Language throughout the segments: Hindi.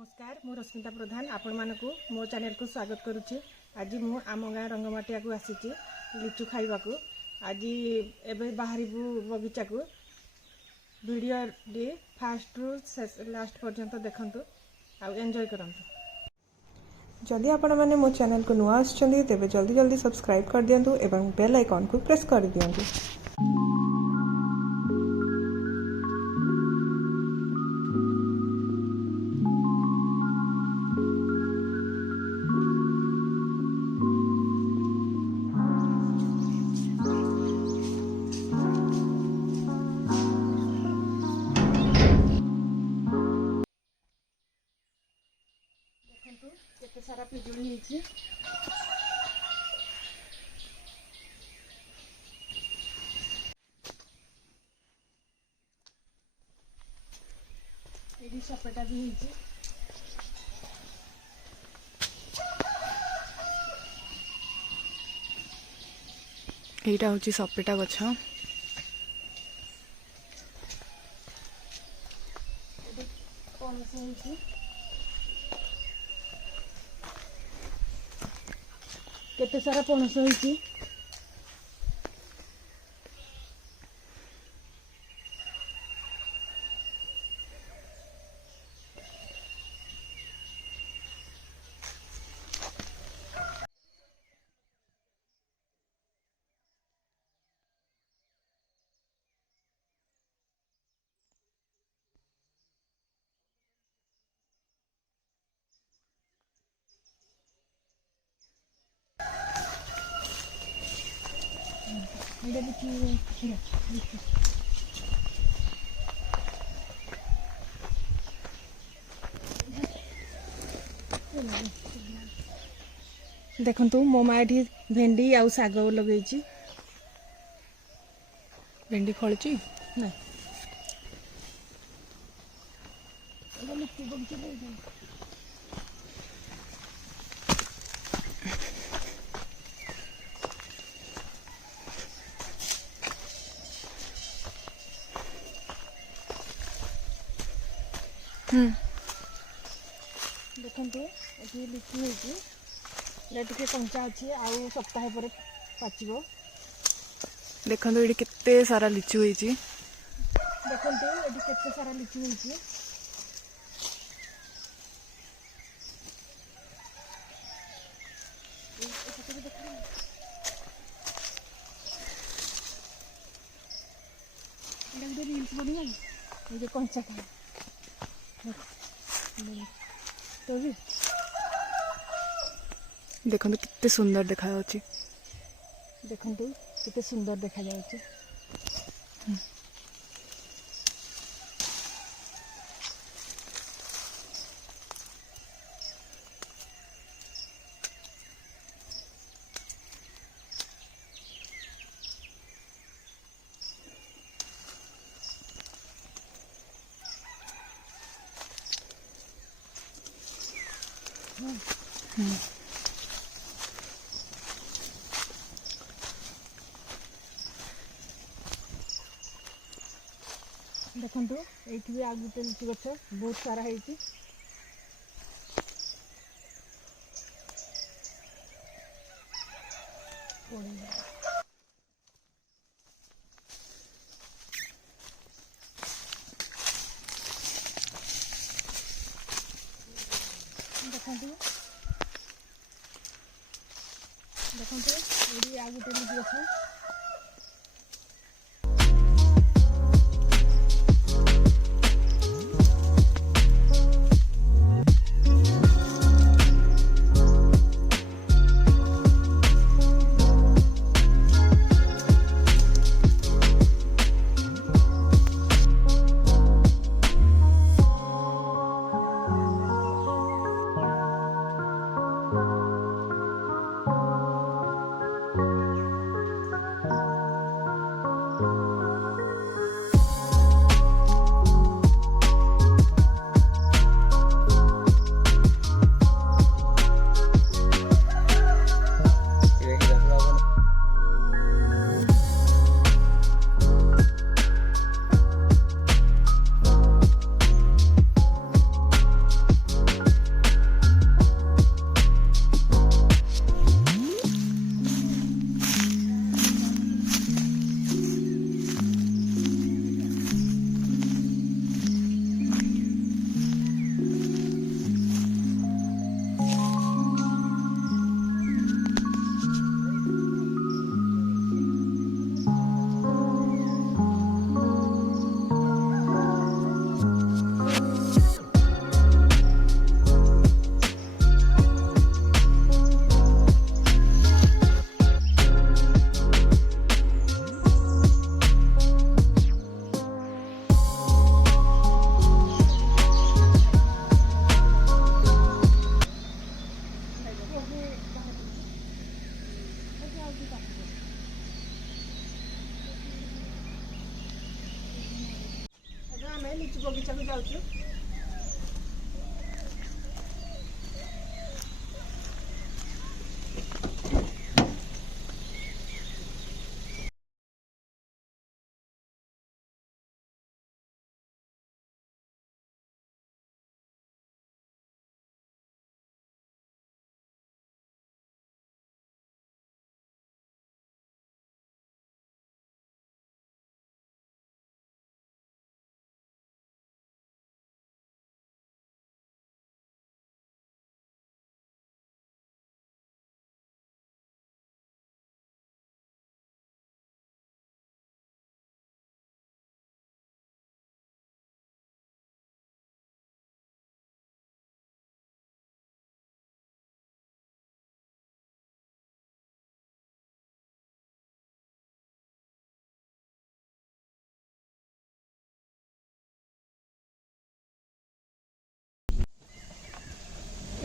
नमस्कार मु रश्मिता प्रधान आपण मानक मो चैनल को स्वागत करुच्ची। आज मु आम गाँ रंगमाटिया को आसी लिचु खाइबा को। आज एबे बाहरिबु बगीचा को वीडियो डी फास्ट रु लास्ट पर्यंत देखंतु आ एंजॉय करंतु। जदि आपण माने मो चैनल को नुआ आछंदी तेबे जल्दी जल्दी सब्सक्राइब कर दियंतु एवं बेल आइकन को प्रेस कर दियंतु। केते सारा पिजुली ହେଇଛି। एडी सपेटा भी ହେଇଛି। एटा होची सपेटा गछ। पणस ହେଇଛି। केते सारा पणस ହେଇଛି। एटा लिचु देखंतु मो माँ एठी भेंडी आउ साग लगेइची। भेंडी फळची ना एटा लिचु बगीचा ले देखंतु एठी लिचु होइची। टिके कंचा अच्छी आउ सप्ताह पर पाचिबो। देखंतु एडी केते सारा लिचु होईची। देखंतु एठी केते सारा लिचु होइची। एटा गुटे रील्स बनी गई ए जे कंचा का तो भी देखंतु केते सुंदर देखा जाउची। देखंतु केते सुंदर देखा जाउची। देखंतु एठी भी आगु ते लिचु गछ बहुत सारा ହେଇची। देखंतु देखंतु एठी आगु ते लिचु गछ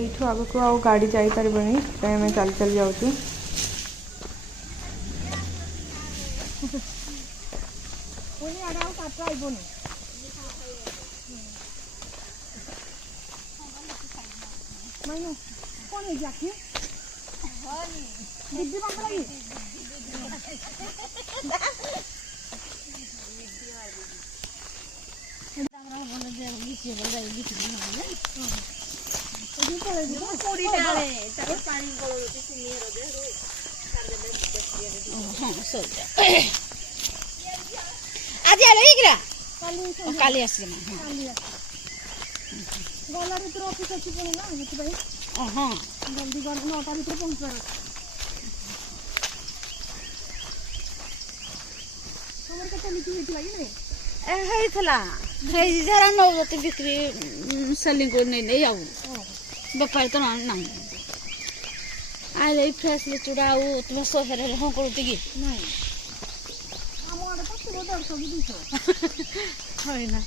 ଏଇଠୁ ଆଗକୁ ଆଉ ଗାଡ଼ି ଯାଇପାରିବନି, ସେଥିପାଇଁ ଆମେ ଚାଲି ଚାଲି ଯାଉଛୁ। ପୁଣି ଆଡ଼େ ଆଉ କାଠ ଆଇବନି। ମାଇନୁ କ'ଣ ହେଇଛି ଆଖି? ଦିଦି ବାପା ଲାଗି ଆଜି ଆଇଲା କାଲି ଆସିବେ ଗଲା ଭିତରେ ଅଫିସ୍ ଅଛି ପୁଣି ନା, ସେଥିପାଇଁ ହଁ ଜଲ୍ଦି ଗଲେ 9ଟା ଭିତରେ ପହଞ୍ଚିବାର ଅଛି। ତମର କେତେ ଲିଚୁ ହେଇଥିଲା କି ନାଇଁ? ହେଇଥିଲା ହେଇ ଯାରା ନଉଛନ୍ତି ବିକ୍ରି ସେଲିଂ କରି ନେଇ ନେଇ ଆଉ ବେପାରୀ ତ ନାହିଁ। ଆଇଲେ ଏଇ ଫ୍ରେଶ୍ ଲିଚୁଟା ଆଉ ତୁମେ 100 ହଁ କରୁଛି କି ନାଇଁ, ଆମ ଆଡ଼େ ତ ଥିବ 150 କି 200। হয় ନା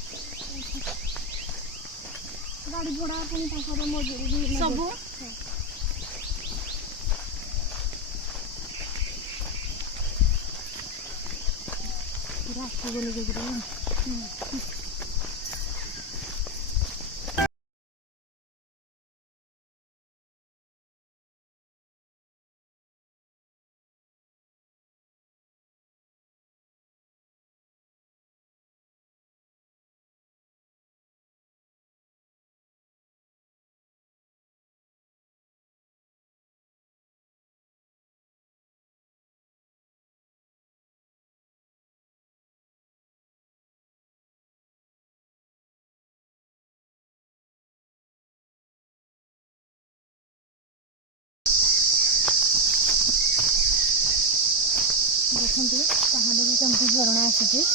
ଗାଡ଼ି ଭଡ଼ା ପୁଣି ତାଙ୍କର ମଜୁରୀ ବି ସବୁ ଆସିବନି ଯୋଗୁଁ ଦେଖନ୍ତୁ ପାହାଡ଼ରୁ କେମିତି ଝରଣା ଆସୁଛି।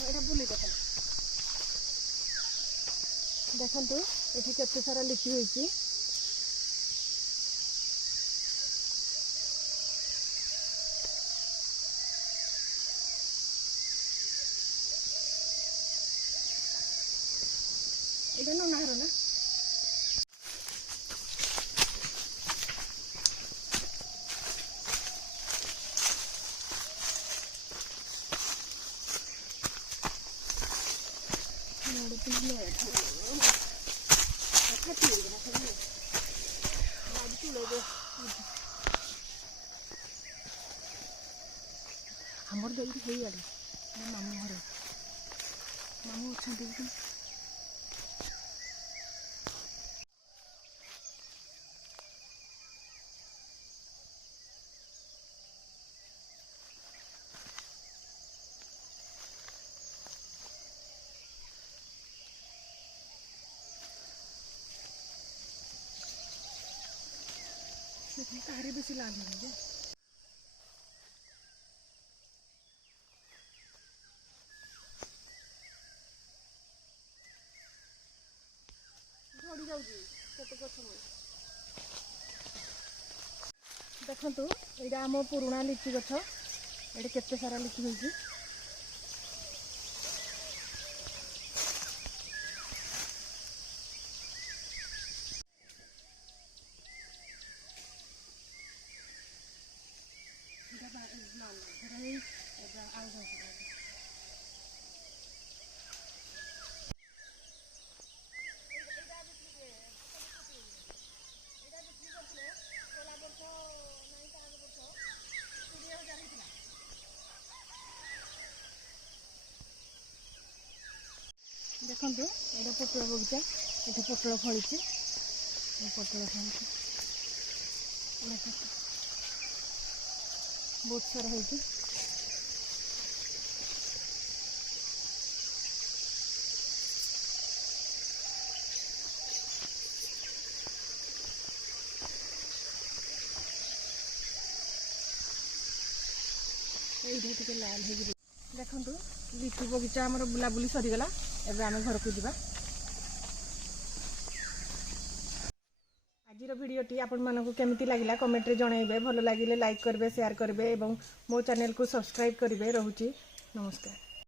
ଏଇଟା ବୁଲି ଦେଖନ୍ତୁ ଏଠି କେତେ ସାରା ଲିଚୁ ହେଇଛି। এটা ননা ঘর না? ଆମର ଯାଇକି ହେଇଆଡ଼େ ମାମୁଁ ଘର, ମାମୁଁ ଅଛନ୍ତି କି? କାହାରି ବେଶୀ ଲାଭ ନାହିଁ ଯେ। ଝଡ଼ି ଯାଉଛି କେତେ ଗଛ ମୂଳେ। ଦେଖନ୍ତୁ ଏଇଟା ଆମ ପୁରୁଣା ଲିଚୁ ଗଛ, ଏଠି କେତେ ସାରା ଲିଚୁ ହେଇଛି। ଦେଖନ୍ତୁ ଏଇଟା ପୋଟଳ ବଗିଚା, ଏଠି ପୋଟଳ ଫଳିଛି, ପୋଟଳ ଫଳିଛି ବହୁତ ସାରା ହେଇଛି। ଏଇଠି ଟିକେ ଲାଲ ହେଇକି ଦେଖନ୍ତୁ ଲିଚୁ ବଗିଚା ଆମର ବୁଲାବୁଲି ସରିଗଲା। ଏବେ ଆମେ ଘରକୁ ଯିବା। आज भिडटी आपण केमिति लगिला कमेंट रे जनइबे भल लगिले लाइक करबे शेयर करबे एवं मो चैनल को सब्सक्राइब करबे। रहूची नमस्कार।